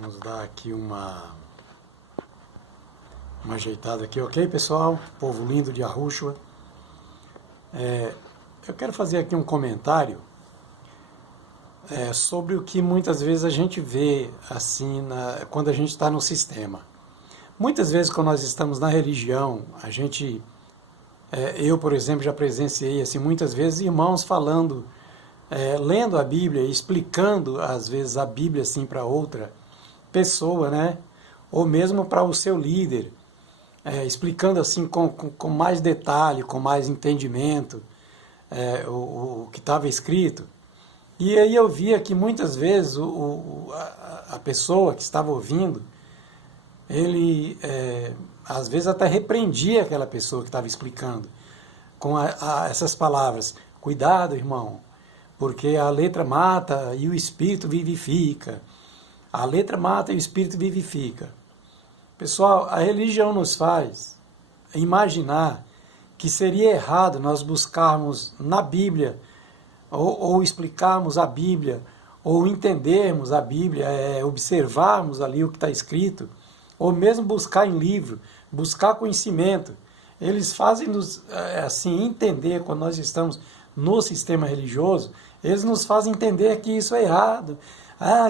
Vamos dar aqui uma ajeitada aqui, ok, pessoal? Povo lindo de Arrúxua. Eu quero fazer aqui um comentário sobre o que muitas vezes a gente vê assim quando a gente está no sistema. Muitas vezes quando nós estamos na religião, eu, por exemplo, já presenciei assim, muitas vezes irmãos falando, lendo a Bíblia, explicando às vezes a Bíblia assim, para outra pessoa, né? Ou mesmo para o seu líder, explicando assim com mais detalhe, com mais entendimento o que estava escrito. E aí eu via que muitas vezes a pessoa que estava ouvindo, ele às vezes até repreendia aquela pessoa que estava explicando com essas palavras: cuidado, irmão, porque a letra mata e o espírito vivifica. A letra mata e o espírito vivifica. Pessoal, a religião nos faz imaginar que seria errado nós buscarmos na Bíblia, ou explicarmos a Bíblia, ou entendermos a Bíblia, observarmos ali o que está escrito, ou mesmo buscar em livro, buscar conhecimento. Eles fazem-nos assim entender, quando nós estamos no sistema religioso, eles nos fazem entender que isso é errado,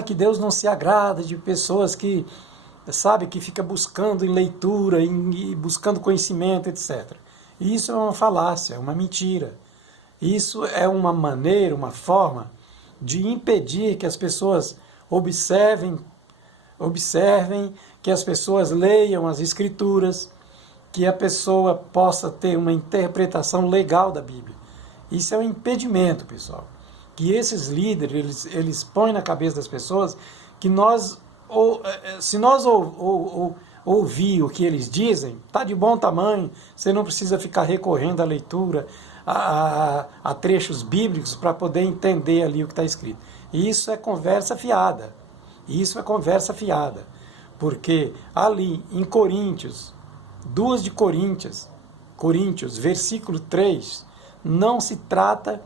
que Deus não se agrada de pessoas que, que fica buscando em leitura, buscando conhecimento, etc. E isso é uma falácia, é uma mentira. Isso é uma maneira, uma forma de impedir que as pessoas observem, que as pessoas leiam as Escrituras, que a pessoa possa ter uma interpretação legal da Bíblia. Isso é um impedimento, pessoal. Que esses líderes, eles põem na cabeça das pessoas que se nós ouvir o que eles dizem, está de bom tamanho, você não precisa ficar recorrendo à leitura, a trechos bíblicos para poder entender ali o que está escrito. E isso é conversa fiada. Isso é conversa fiada. Porque ali em Coríntios, 2 de Coríntios, versículo 3, não se trata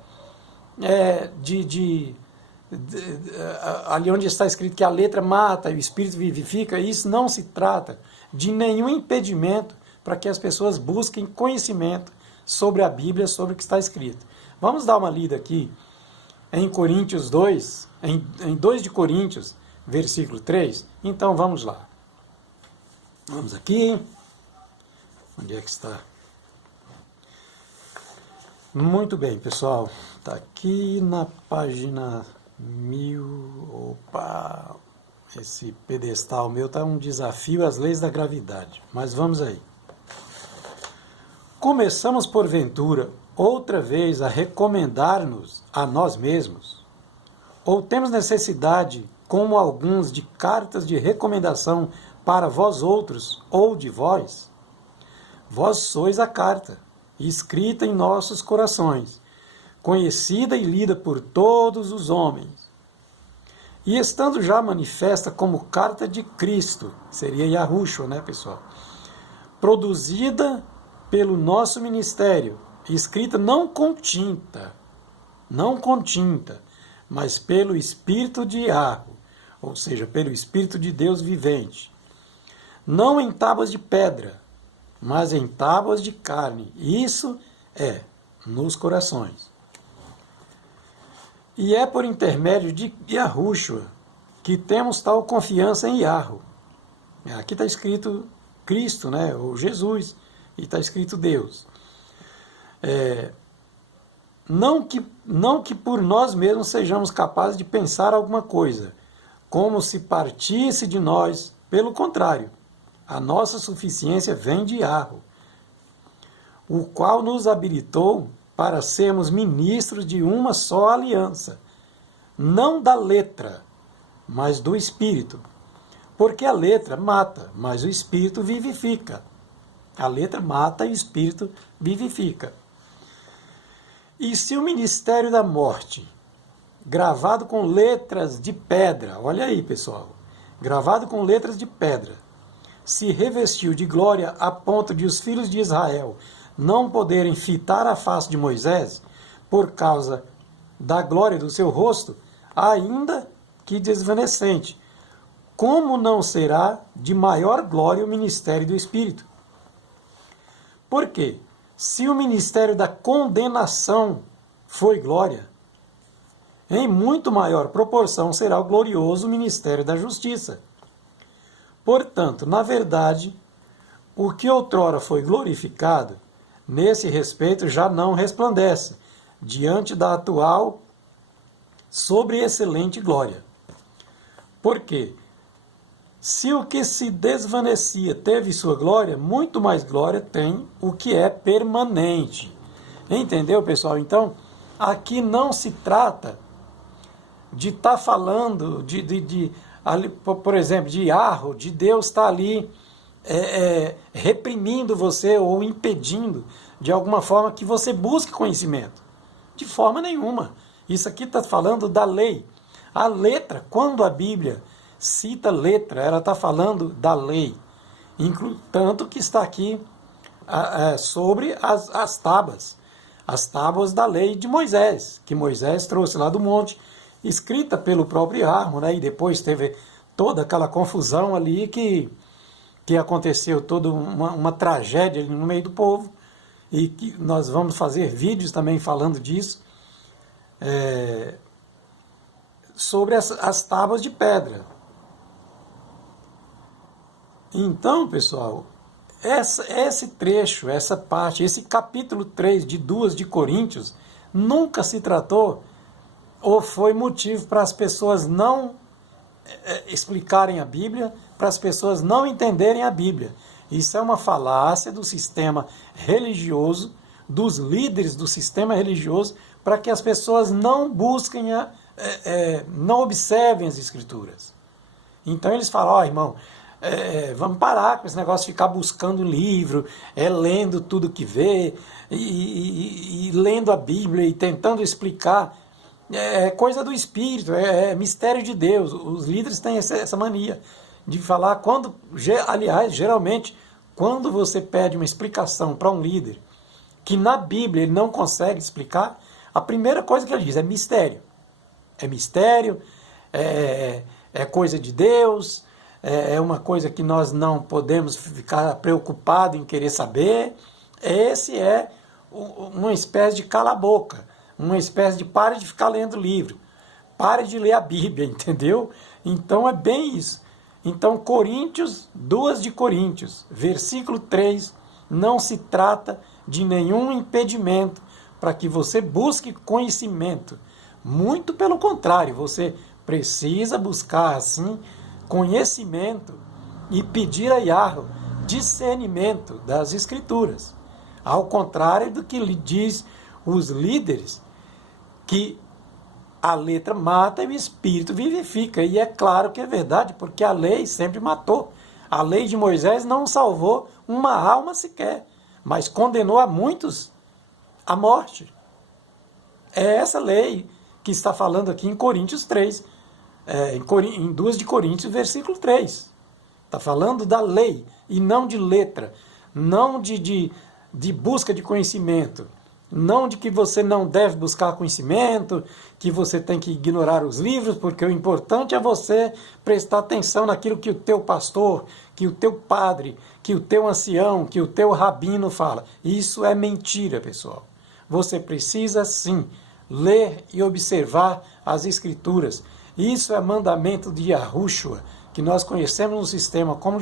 ali onde está escrito que a letra mata e o espírito vivifica. Isso não se trata de nenhum impedimento para que as pessoas busquem conhecimento sobre a Bíblia, sobre o que está escrito. Vamos dar uma lida aqui em Coríntios 2, em 2 de Coríntios, versículo 3. Então vamos lá. Vamos aqui. Onde é que está? Muito bem, pessoal. Está aqui na página 1000. Opa! Esse pedestal meu está um desafio às leis da gravidade. Mas vamos aí. Começamos, porventura, outra vez a recomendar-nos a nós mesmos? Ou temos necessidade, como alguns, de cartas de recomendação para vós outros ou de vós? Vós sois a carta, escrita em nossos corações, conhecida e lida por todos os homens. E estando já manifesta como carta de Cristo, seria Yahushua, né, pessoal? Produzida pelo nosso ministério, escrita não com tinta, mas pelo Espírito de Yahweh, ou seja, pelo Espírito de Deus vivente. Não em tábuas de pedra, mas em tábuas de carne. Isso é nos corações. E é por intermédio de Yahushua que temos tal confiança em Yahweh. Aqui está escrito Cristo, né, ou Jesus, e está escrito Deus. Não que por nós mesmos sejamos capazes de pensar alguma coisa, como se partisse de nós. Pelo contrário, a nossa suficiência vem de Yahweh, o qual nos habilitou para sermos ministros de uma só aliança, não da letra, mas do Espírito. Porque a letra mata, mas o Espírito vivifica. A letra mata e o Espírito vivifica. E se o ministério da morte, gravado com letras de pedra, olha aí, pessoal, gravado com letras de pedra, se revestiu de glória a ponto de os filhos de Israel não poderem fitar a face de Moisés por causa da glória do seu rosto, ainda que desvanecente, como não será de maior glória o ministério do Espírito? Por quê? Se o ministério da condenação foi glória, em muito maior proporção será o glorioso ministério da justiça. Portanto, na verdade, o que outrora foi glorificado, nesse respeito já não resplandece, diante da atual sobreexcelente glória. Por quê? Se o que se desvanecia teve sua glória, muito mais glória tem o que é permanente. Entendeu, pessoal? Então, aqui não se trata de estar falando, por exemplo, de Yahweh, de Deus estar ali reprimindo você ou impedindo de alguma forma que você busque conhecimento. De forma nenhuma. Isso aqui está falando da lei. A letra, quando a Bíblia cita letra, ela está falando da lei. Tanto que está aqui sobre as tábuas da lei de Moisés, que Moisés trouxe lá do monte, escrita pelo próprio Aarão, né? E depois teve toda aquela confusão ali que aconteceu, toda uma tragédia ali no meio do povo, e que nós vamos fazer vídeos também falando disso, sobre as tábuas de pedra. Então, pessoal, esse trecho, essa parte, esse capítulo 3 de 2 de Coríntios, nunca se tratou ou foi motivo para as pessoas não explicarem a Bíblia, para as pessoas não entenderem a Bíblia. Isso é uma falácia do sistema religioso, dos líderes do sistema religioso, para que as pessoas não busquem, não observem as Escrituras. Então eles falam, irmão, vamos parar com esse negócio de ficar buscando livro, lendo tudo que vê, e lendo a Bíblia e tentando explicar. É coisa do Espírito, é mistério de Deus. Os líderes têm essa mania de falar, aliás, geralmente, quando você pede uma explicação para um líder, que na Bíblia ele não consegue explicar, a primeira coisa que ele diz é mistério. É mistério, é coisa de Deus, é uma coisa que nós não podemos ficar preocupados em querer saber. Esse é uma espécie de cala-boca, uma espécie de pare de ficar lendo livro, pare de ler a Bíblia, entendeu? Então é bem isso. Então 2 de Coríntios, versículo 3, não se trata de nenhum impedimento para que você busque conhecimento. Muito pelo contrário, você precisa buscar, assim, conhecimento e pedir a Yahweh discernimento das Escrituras. Ao contrário do que lhe diz os líderes, que a letra mata e o Espírito vivifica. E é claro que é verdade, porque a lei sempre matou. A lei de Moisés não salvou uma alma sequer, mas condenou a muitos à morte. É essa lei que está falando aqui em Coríntios 3, em 2 de Coríntios, versículo 3. Está falando da lei e não de letra, não de busca de conhecimento, não de que você não deve buscar conhecimento, que você tem que ignorar os livros, porque o importante é você prestar atenção naquilo que o teu pastor, que o teu padre, que o teu ancião, que o teu rabino fala. Isso é mentira, pessoal. Você precisa, sim, ler e observar as Escrituras. Isso é mandamento de Yahushua, que nós conhecemos no sistema como